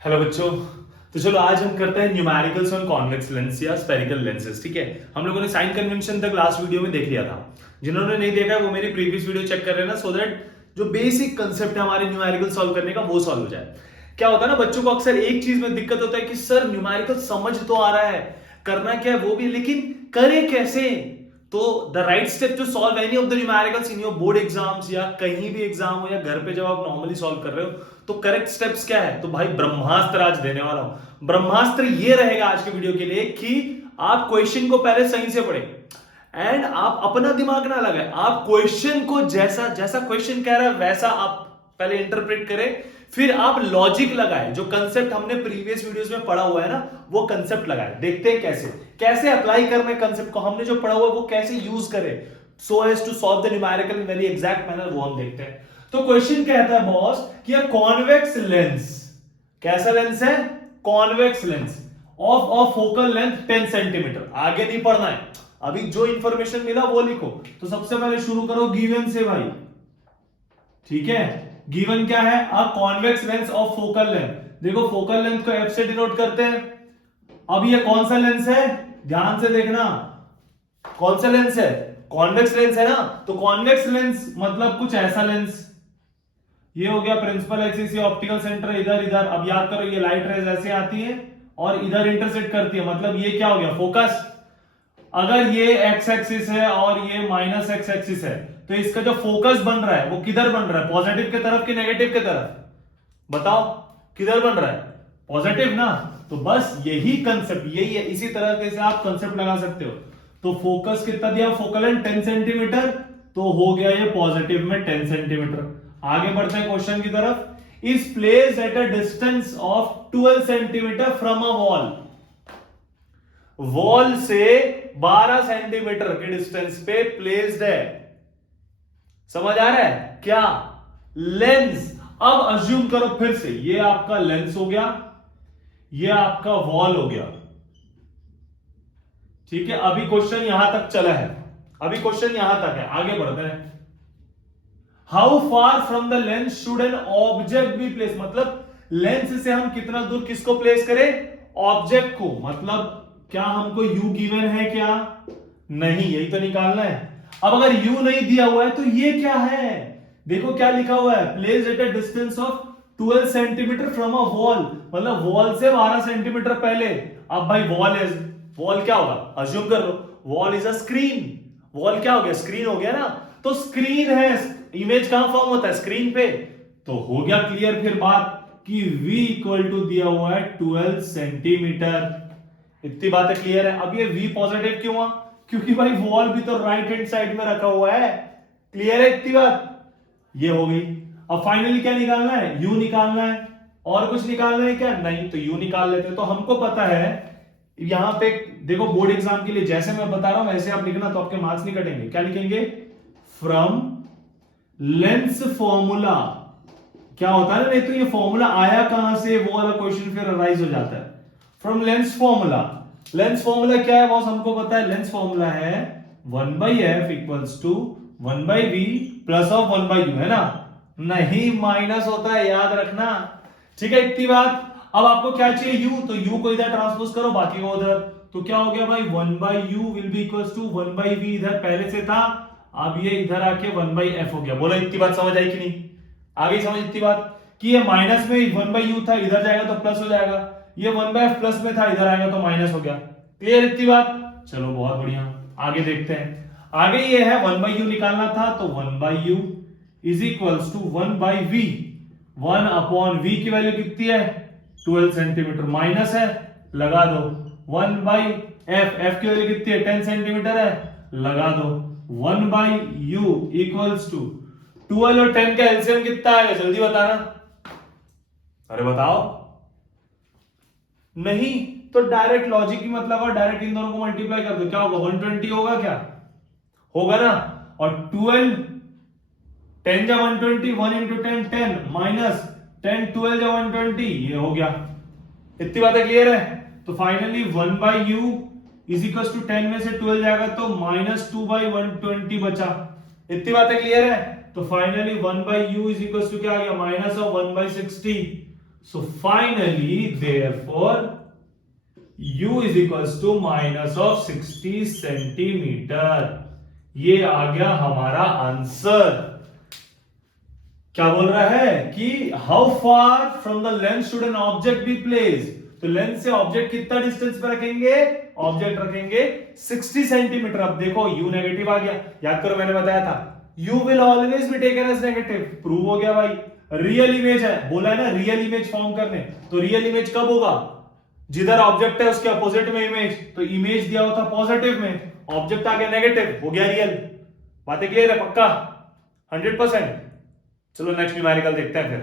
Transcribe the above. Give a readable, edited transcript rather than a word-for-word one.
Hello बच्चों। तो चलो आज हम करते हैं न्यूमेरिकल्स ऑन कॉन्वेक्स लेंस या स्फेरिकल लेंसेज। ठीक है, हम लोगों ने साइन कन्वेंशन तक लास्ट वीडियो में देख लिया था। जिन्होंने नहीं देखा है वो मेरी प्रीवियस वीडियो चेक कर रहे हैं ना, सो दैट जो बेसिक कंसेप्ट है हमारे न्यूमेरिकल सॉल्व करने का वो सॉल्व हो जाए। क्या होता है ना, बच्चों को अक्सर एक चीज में दिक्कत होता है कि सर न्यूमेरिकल समझ तो आ रहा है, करना क्या है वो भी, लेकिन करे कैसे। तो the right step to solve any of the numericals in your board exams या कहीं भी एग्जाम हो या घर पे जब आप नॉर्मली सॉल्व कर रहे हो, तो करेक्ट स्टेप्स क्या है। तो भाई ब्रह्मास्त्र आज देने वाला हूं। ब्रह्मास्त्र ये रहेगा आज के वीडियो के लिए कि आप क्वेश्चन को पहले सही से पढ़े एंड आप अपना दिमाग ना लगाए। आप क्वेश्चन को जैसा जैसा क्वेश्चन कह रहा है वैसा आप पहले इंटरप्रेट करें, फिर आप लॉजिक लगाए। जो कंसेप्ट हमने प्रीवियस वीडियोस में पढ़ा हुआ है ना, वो कंसेप्ट लगाए। देखते हैं कैसे कैसे अप्लाई करने कंसेप्ट को, हमने जो पढ़ा हुआ है वो कैसे यूज करें so as to solve the numerical in very exact manner, वो हम देखते हैं। तो क्वेश्चन कहता है बॉस कि अ कॉन्वेक्स लेंस, कैसा लेंस है, convex lens of a focal length 10 centimetre. आगे नहीं पढ़ना है, अभी जो इंफॉर्मेशन मिला वो लिखो। तो सबसे पहले शुरू करो गिवन से भाई। ठीक है, गिवन क्या है, a convex lens of focal length. देखो फोकल लेंथ को एफ से डिनोट करते हैं। अब ये कौन सा लेंस है, ध्यान से देखना, कौन सा लेंस है, कॉन्वेक्स लेंस है ना। तो कॉन्वेक्स लेंस मतलब कुछ ऐसा लेंस, ये हो गया प्रिंसिपल एक्सिस, ये ऑप्टिकल सेंटर इधर इधर। अब याद करो ये लाइट रेज ऐसे आती है और इधर इंटरसेक्ट करती है, मतलब ये क्या हो गया, फोकस। अगर ये एक्स एक्सिस है और ये माइनस एक्स एक्सिस है, तो इसका जो फोकस बन रहा है वो किधर बन रहा है, पॉजिटिव की तरफ कि नेगेटिव की तरफ, बताओ किधर बन रहा है, पॉजिटिव ना। तो बस यही कंसेप्ट यही है, इसी तरह से आप कंसेप्ट लगा सकते हो। तो फोकस कितना दिया, फोकल लेंथ 10 सेंटीमीटर, तो हो गया ये पॉजिटिव में 10 सेंटीमीटर। आगे बढ़ते हैं क्वेश्चन की तरफ। Is placed at a distance of 12 centimetre from a wall. Wall से 12 सेंटीमीटर के डिस्टेंस पे प्लेस्ड है। समझ आ रहा है क्या, लेंस। अब अज्यूम करो फिर से, ये आपका लेंस हो गया, ये आपका वॉल हो गया। ठीक है, अभी क्वेश्चन यहां तक चला है, अभी क्वेश्चन यहां तक है, आगे बढ़ते हैं। How far from the lens should an object be place, मतलब लेंस से हम कितना दूर किसको प्लेस करें, ऑब्जेक्ट को। मतलब क्या हमको u गिवन है क्या, नहीं, यही तो निकालना है। अब अगर u नहीं दिया हुआ है तो ये क्या है, देखो क्या लिखा हुआ है, place at a distance of 12 centimetre from a wall, मतलब वॉल से 12 सेंटीमीटर पहले। अब भाई वॉल है, वॉल क्या होगा, अज्यूम कर लो wall is a screen. Wall क्या हो गया, स्क्रीन हो गया ना। तो स्क्रीन है, इमेज कहां फॉर्म होता है, स्क्रीन पे। तो हो गया क्लियर फिर बात कि v इक्वल टू दिया हुआ है 12 सेंटीमीटर। इतनी बातें क्लियर है। अब ये v पॉजिटिव क्यों हुआ, क्योंकि भाई वॉल भी तो राइट हैंड साइड में रखा हुआ है। क्लियर है इतनी बात, ये हो गई। अब फाइनली क्या निकालना है, u निकालना है। और कुछ निकालना है क्या, नहीं, तो u निकाल लेते हैं। तो हमको पता है यहां पे, देखो बोर्ड एग्जाम के लिए जैसे मैं बता रहा हूं वैसे आप लिखना, तो आपके मार्क्स नहीं कटेंगे। क्या लिखेंगे, फ्रॉम लेंस फॉर्मूला। क्या होता है ना, नहीं तो ये फॉर्मूला आया कहां से, वो वाला क्वेश्चन फिर अराइज हो जाता है। From lens formula, lens formula क्या है बॉस, हमको पता है लेंस फॉर्मूला है 1/f equals to 1/v plus of 1/u, है ना, नहीं माइनस होता है, याद रखना। ठीक है इतनी बात। अब आपको क्या चाहिए, u, तो u को इधर ट्रांसपोज करो, बाकी को उधर। तो क्या हो गया भाई, 1/u will be equals to 1/v, इधर पहले से था, अब ये इधर आके 1/f हो गया। बोलो इतनी बात समझ आई कि नहीं, आ गई समझ इतनी बात कि ये माइनस में 1/u था, इधर जाएगा तो प्लस हो जाएगा, ये 1/f प्लस में था, इधर आएगा तो माइनस हो गया। क्लियर इतनी बात, चलो बहुत बढ़िया, आगे देखते हैं। आगे ये है 1/u निकालना था, तो 1/u is equals to 1/v, 1/v की वैल्यू कितनी है, 12 सेंटीमीटर, माइनस है, लगा दो 1/f, f की वैल्यू कितनी है, 10 सेंटीमीटर है, लगा दो 1/u इक्वल्स टू 12 और 10 का एलसीएम कितना आएगा, जल्दी बताना, अरे बताओ। नहीं तो डायरेक्ट लॉजिक की मतलब, और डायरेक्ट इन दोनों को मल्टीप्लाई कर दो, क्या होगा, 120 होगा, क्या होगा ना। और 12 10 जा 120, 1 इंटू 10 10, माइनस 10 12 जा 120, ये हो गया। इतनी बातें क्लियर है। तो finally 1/u is equal to 10 में से 12 जाएगा तो माइनस 2/120 बचा। इतनी बातें क्लियर है। तो finally 1/u is equal to क्या आ गया, minus of 1/60। So finally therefore u is equals to minus of 60 centimetre. ये आ गया हमारा आंसर। क्या बोल रहा है कि how far from the lens should an object be placed. तो लेंस से ऑब्जेक्ट कितना डिस्टेंस पे रखेंगे, ऑब्जेक्ट रखेंगे 60 सेंटीमीटर। अब देखो u नेगेटिव आ गया, याद करो मैंने बताया था u will always be taken as negative. Prove हो गया भाई। रियल इमेज है, बोला है ना रियल इमेज फॉर्म करने। तो रियल इमेज कब होगा, जिधर ऑब्जेक्ट है उसके अपोजिट में इमेज। तो इमेज दिया हुआ था पॉजिटिव में, ऑब्जेक्ट आ गया नेगेटिव, हो गया रियल। बातें क्लियर है पक्का 100%। चलो नेक्स्ट न्यूमेरिकल देखते हैं फिर।